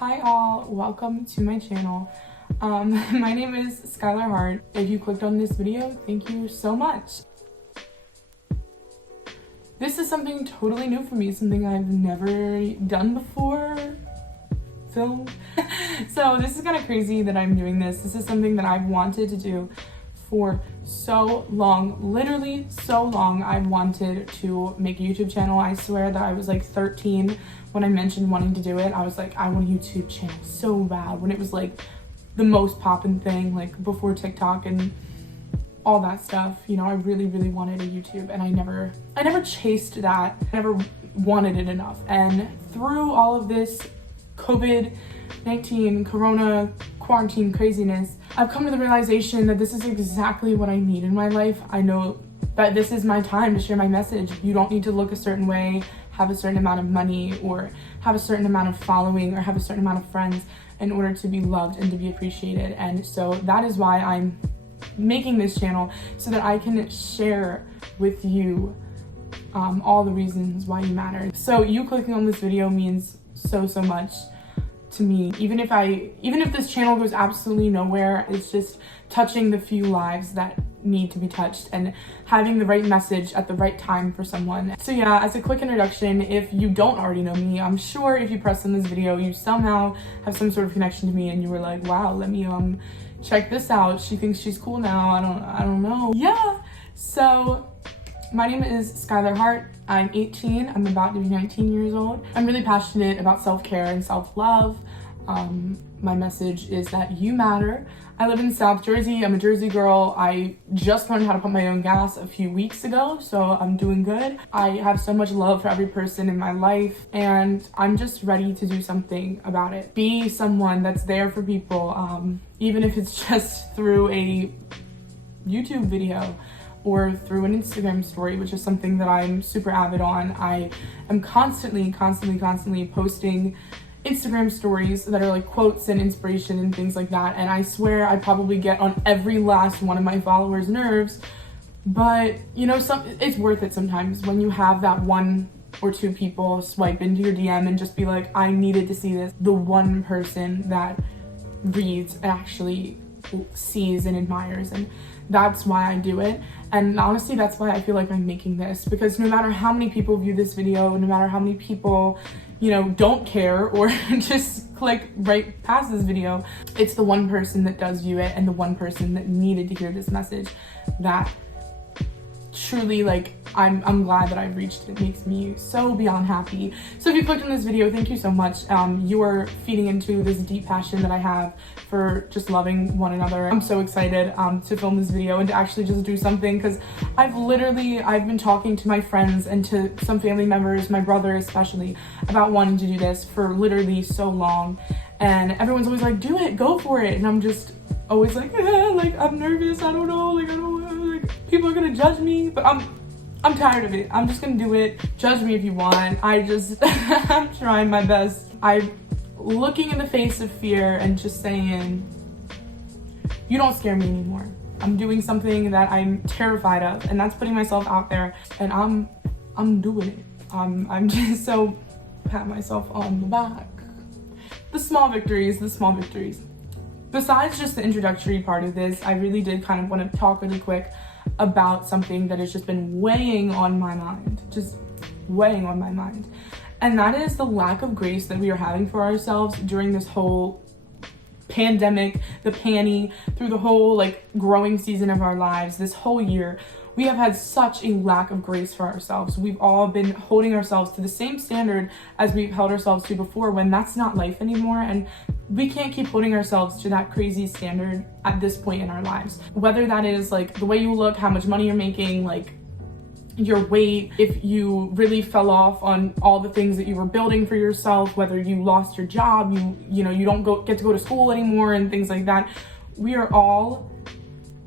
Hi all, welcome to my channel. My name is Skylar Hart. If you clicked on this video, thank you so much. This is something totally new for me, something I've never done before, filmed. So this is kind of crazy that I'm doing this. This is something that I've wanted to do for so long, literally so long. I've wanted to make a YouTube channel. I swear that I was like 13 when I mentioned wanting to do it. I was like, I want a YouTube channel so bad, when it was like the most poppin' thing, like before TikTok and all that stuff. You know, I really wanted a YouTube, and I never chased that. I never wanted it enough. And through all of this COVID-19 corona quarantine craziness, I've come to the realization that this is exactly what I need in my life. I know that this is my time to share my message. You don't need to look a certain way, have a certain amount of money, or have a certain amount of following, or have a certain amount of friends in order to be loved and to be appreciated. And so that is why I'm making this channel, so that I can share with you all the reasons why you matter. So you clicking on this video means so much to me. Even if this channel goes absolutely nowhere, it's just touching the few lives that need to be touched and having the right message at the right time for someone. So yeah, as a quick introduction, if you don't already know me, I'm sure if you pressed on this video, you somehow have some sort of connection to me and you were like, wow, let me check this out. She thinks she's cool now. I don't know. Yeah. So my name is Skylar Hart. I'm 18. I'm about to be 19 years old. I'm really passionate about self-care and self-love. My message is that you matter. I live in South Jersey. I'm a Jersey girl. I just learned how to pump my own gas a few weeks ago, so I'm doing good. I have so much love for every person in my life, and I'm just ready to do something about it. Be someone that's there for people, even if it's just through a YouTube video or through an Instagram story, which is something that I'm super avid on. I am constantly posting Instagram stories that are like quotes and inspiration and things like that. And I swear I probably get on every last one of my followers' nerves, but you know, it's worth it sometimes when you have that one or two people swipe into your DM and just be like, I needed to see this. The one person that reads actually sees and admires, and that's why I do it. And honestly, that's why I feel like I'm making this, because no matter how many people view this video, no matter how many people, you know, don't care or just click right past this video, it's the one person that does view it and the one person that needed to hear this message that truly, like, I'm glad that I've reached it. It makes me so beyond happy. So if you clicked on this video, thank you so much. You are feeding into this deep passion that I have for just loving one another. I'm so excited to film this video and to actually just do something, because I've been talking to my friends and to some family members, my brother especially, about wanting to do this for literally so long. And everyone's always like, do it, go for it. And I'm just always like, like, I'm nervous, I don't know, like, people are gonna judge me, but I'm tired of it. I'm just gonna do it. Judge me if you want. I'm trying my best. I'm looking in the face of fear and just saying, you don't scare me anymore. I'm doing something that I'm terrified of, and that's putting myself out there, and I'm doing it. I'm just so pat myself on the back. The small victories. Besides just the introductory part of this, I really did kind of want to talk really quick about something that has just been weighing on my mind, and that is the lack of grace that we are having for ourselves during this whole pandemic, the panty, through the whole like growing season of our lives. This whole year, we have had such a lack of grace for ourselves. We've all been holding ourselves to the same standard as we've held ourselves to before, when that's not life anymore. And we can't keep holding ourselves to that crazy standard at this point in our lives. Whether that is like the way you look, how much money you're making, like your weight, if you really fell off on all the things that you were building for yourself, whether you lost your job, you know, you don't get to go to school anymore and things like that. We are all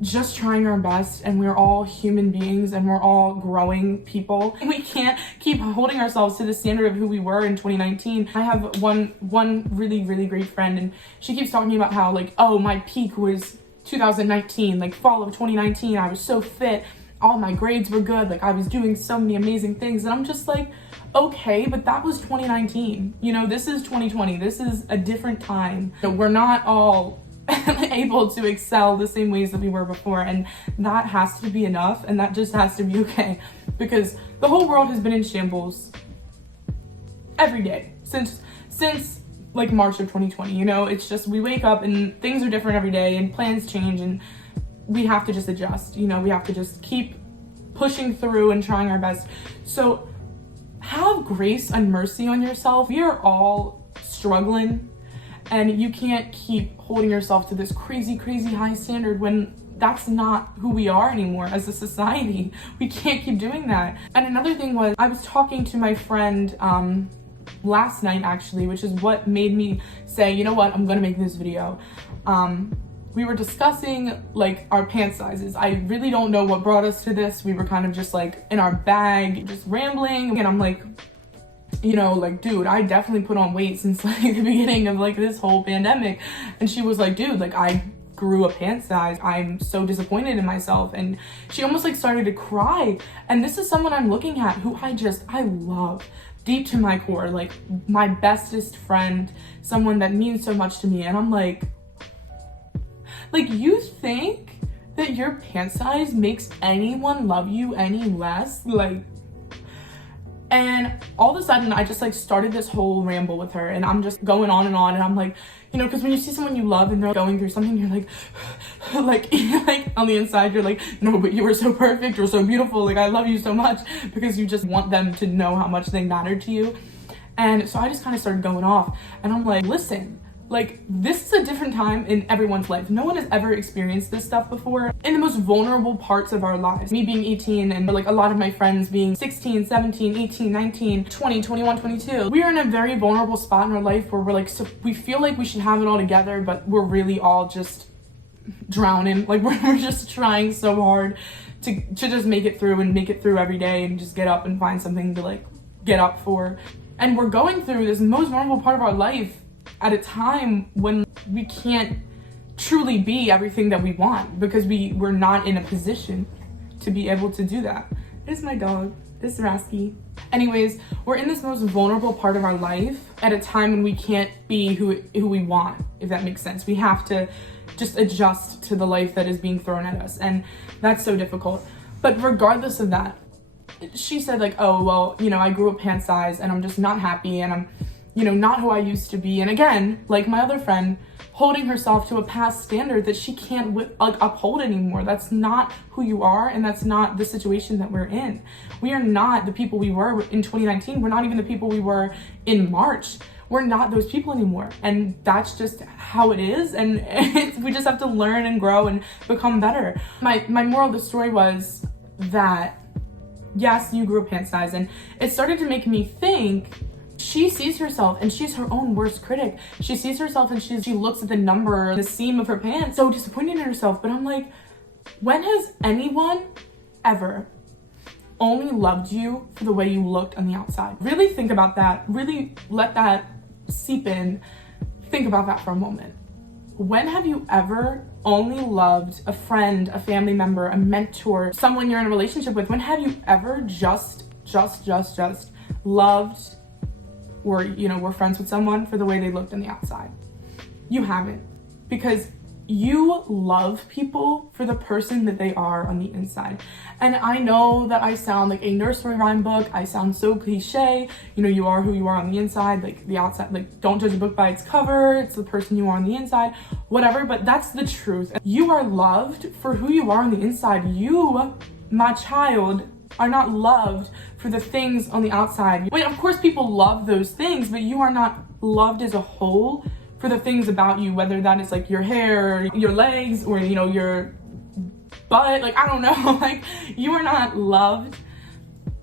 just trying our best, and we're all human beings, and we're all growing people. We can't keep holding ourselves to the standard of who we were in 2019. I have one really great friend, and she keeps talking about how like, oh, my peak was 2019, like fall of 2019. I was so fit, all my grades were good, like I was doing so many amazing things. And I'm just like, okay, but that was 2019. You know, this is 2020. This is a different time. We're not all able to excel the same ways that we were before, and that has to be enough, and that just has to be okay, because the whole world has been in shambles every day since like March of 2020. You know, it's just, we wake up and things are different every day and plans change, and we have to just adjust. You know, we have to just keep pushing through and trying our best. So have grace and mercy on yourself. We are all struggling, and you can't keep holding yourself to this crazy high standard when that's not who we are anymore as a society. We can't keep doing that. And another thing was, I was talking to my friend last night actually, which is what made me say, you know what, I'm gonna make this video. We were discussing like our pant sizes. I really don't know what brought us to this. We were kind of just like in our bag, just rambling. And I'm like, you know, like, dude, I definitely put on weight since like the beginning of like this whole pandemic. And she was like, dude, like I grew a pant size. I'm so disappointed in myself. And she almost like started to cry. And this is someone I'm looking at who I love deep to my core, like my bestest friend, someone that means so much to me. And I'm like, you think that your pant size makes anyone love you any less? Like, and all of a sudden I just like started this whole ramble with her, and I'm just going on, and I'm like, you know, because when you see someone you love and they're going through something, you're like like on the inside you're like, no, but you were so perfect, you're so beautiful, like I love you so much, because you just want them to know how much they matter to you. And so I just kind of started going off, and I'm like, listen, like, this is a different time in everyone's life. No one has ever experienced this stuff before. In the most vulnerable parts of our lives, me being 18 and like a lot of my friends being 16, 17, 18, 19, 20, 21, 22. We are in a very vulnerable spot in our life where we're like, so we feel like we should have it all together, but we're really all just drowning. Like we're just trying so hard to just make it through and make it through every day and just get up and find something to like get up for. And we're going through this most vulnerable part of our life at a time when we can't truly be everything that we want, because we're not in a position to be able to do that. This is my dog. This is Rasky. Anyways, we're in this most vulnerable part of our life at a time when we can't be who we want, if that makes sense. We have to just adjust to the life that is being thrown at us, and that's so difficult. But regardless of that, she said like, oh, well, you know, I grew a pant size and I'm just not happy, and I'm, you know, not who I used to be. And again, like my other friend, holding herself to a past standard that she can't uphold anymore. That's not who you are, and that's not the situation that we're in. We are not the people we were in 2019. We're not even the people we were in March. We're not those people anymore, and that's just how it is. And we just have to learn and grow and become better. My moral of the story was that, yes, you grew a pant size, and it started to make me think. She sees herself, and she's her own worst critic. She sees herself and she looks at the number, the seam of her pants, so disappointed in herself. But I'm like, when has anyone ever only loved you for the way you looked on the outside? Really think about that. Really let that seep in. Think about that for a moment. When have you ever only loved a friend, a family member, a mentor, someone you're in a relationship with? When have you ever just loved, or, you know, we're friends with someone for the way they looked on the outside? You haven't, because you love people for the person that they are on the inside. And I know that I sound like a nursery rhyme book. I sound so cliche. You know, you are who you are on the inside, like the outside, like don't judge a book by its cover. It's the person you are on the inside, whatever. But that's the truth. You are loved for who you are on the inside. You, my child, are not loved for the things on the outside. Wait, of course people love those things, but you are not loved as a whole for the things about you, whether that is like your hair, your legs, or, you know, your butt, like, I don't know. Like, you are not loved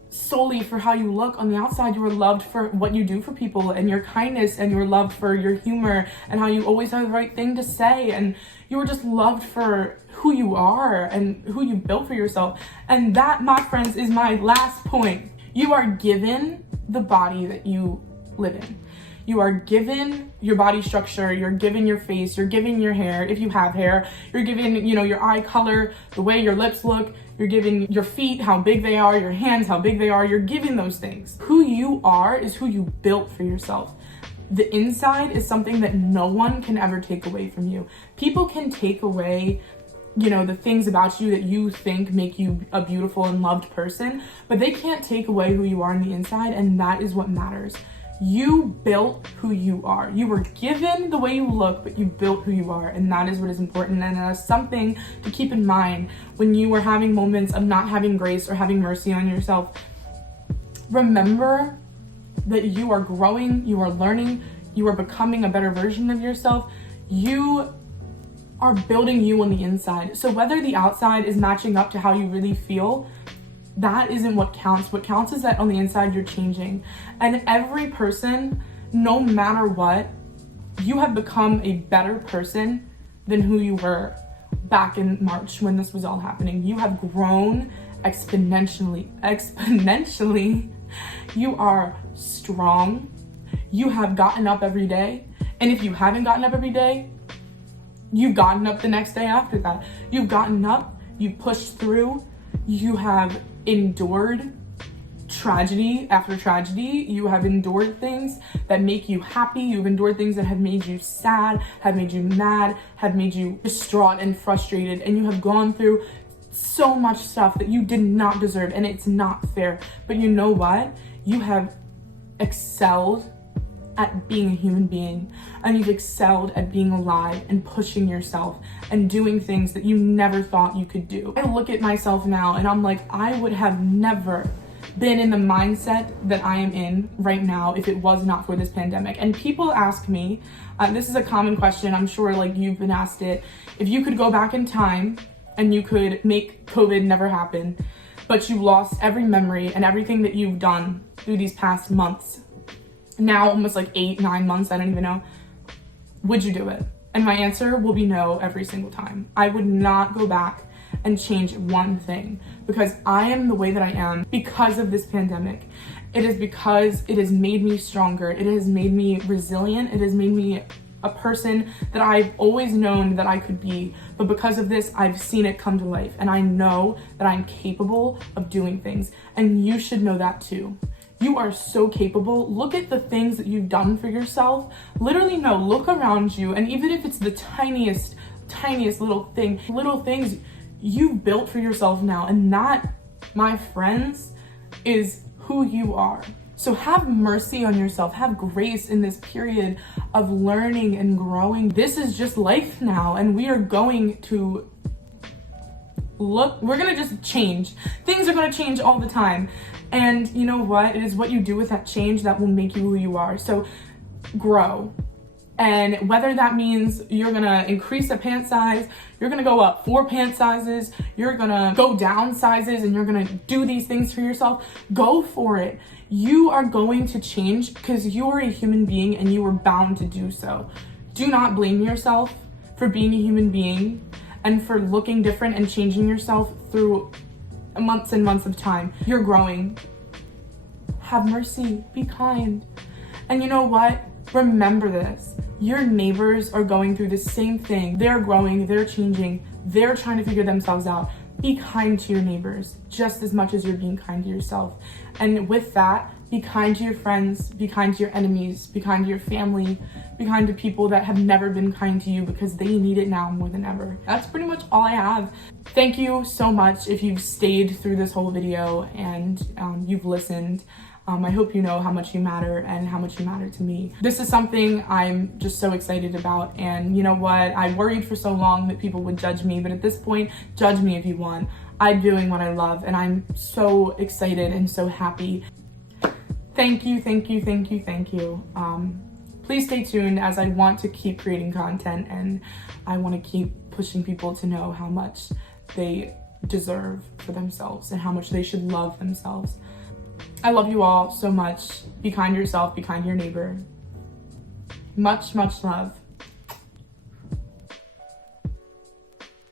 solely for how you look on the outside. You are loved for what you do for people, and your kindness, and you are loved for your humor, and how you always have the right thing to say, and you are just loved for who you are and who you built for yourself. And that, my friends, is my last point. You are given the body that you live in. You are given your body structure, you're given your face, you're given your hair, if you have hair, you're given, your eye color, the way your lips look, you're given your feet, how big they are, your hands, how big they are, you're given those things. Who you are is who you built for yourself. The inside is something that no one can ever take away from you. People can take away the things about you that you think make you a beautiful and loved person, but they can't take away who you are on the inside, and that is what matters. You built who you are. You were given the way you look, but you built who you are, and that is what is important. And that's something to keep in mind when you are having moments of not having grace or having mercy on yourself. Remember that you are growing, you are learning, you are becoming a better version of yourself. You are building you on the inside. So whether the outside is matching up to how you really feel, that isn't what counts. What counts is that on the inside you're changing. And every person, no matter what, you have become a better person than who you were back in March when this was all happening. You have grown exponentially. You are strong. You have gotten up every day. And if you haven't gotten up every day, you've gotten up the next day after that. You've gotten up, you've pushed through, you have endured tragedy after tragedy. You have endured things that make you happy. You've endured things that have made you sad, have made you mad, have made you distraught and frustrated. And you have gone through so much stuff that you did not deserve, and it's not fair. But you know what? You have excelled at being a human being, and you've excelled at being alive and pushing yourself and doing things that you never thought you could do. I look at myself now and I'm like, I would have never been in the mindset that I am in right now if it was not for this pandemic. And people ask me, this is a common question, I'm sure you've been asked it, if you could go back in time and you could make COVID never happen, but you lost every memory and everything that you've done through these past months, now almost 8-9 months, I don't even know, would you do it? And my answer will be no every single time. I would not go back and change one thing, because I am the way that I am because of this pandemic. It is because it has made me stronger. It has made me resilient. It has made me a person that I've always known that I could be. But because of this, I've seen it come to life, and I know that I'm capable of doing things. And you should know that too. You are so capable. Look at the things that you've done for yourself. Literally, look around you, and even if it's the tiniest little things you've built for yourself now, and that, my friends, is who you are. So have mercy on yourself, have grace in this period of learning and growing. This is just life now, and we are going to we're gonna just change. Things are gonna change all the time. And you know what? It is what you do with that change that will make you who you are. So grow. And whether that means you're gonna increase a pant size, you're gonna go up 4 pant sizes, you're gonna go down sizes, and you're gonna do these things for yourself, go for it. You are going to change because you are a human being and you were bound to do so. Do not blame yourself for being a human being and for looking different and changing yourself through months and months of time. You're growing. Have mercy, be kind. And you know what? Remember this. Your neighbors are going through the same thing. They're growing, they're changing, they're trying to figure themselves out. Be kind to your neighbors just as much as you're being kind to yourself. And with that, be kind to your friends, be kind to your enemies, be kind to your family, be kind to people that have never been kind to you because they need it now more than ever. That's pretty much all I have. Thank you so much if you've stayed through this whole video and you've listened. I hope you know how much you matter and how much you matter to me. This is something I'm just so excited about, and you know what? I worried for so long that people would judge me, but at this point, judge me if you want. I'm doing what I love, and I'm so excited and so happy. Thank you. Please stay tuned as I want to keep creating content, and I want to keep pushing people to know how much they deserve for themselves and how much they should love themselves. I love you all so much. Be kind to yourself, be kind to your neighbor. Much, much love.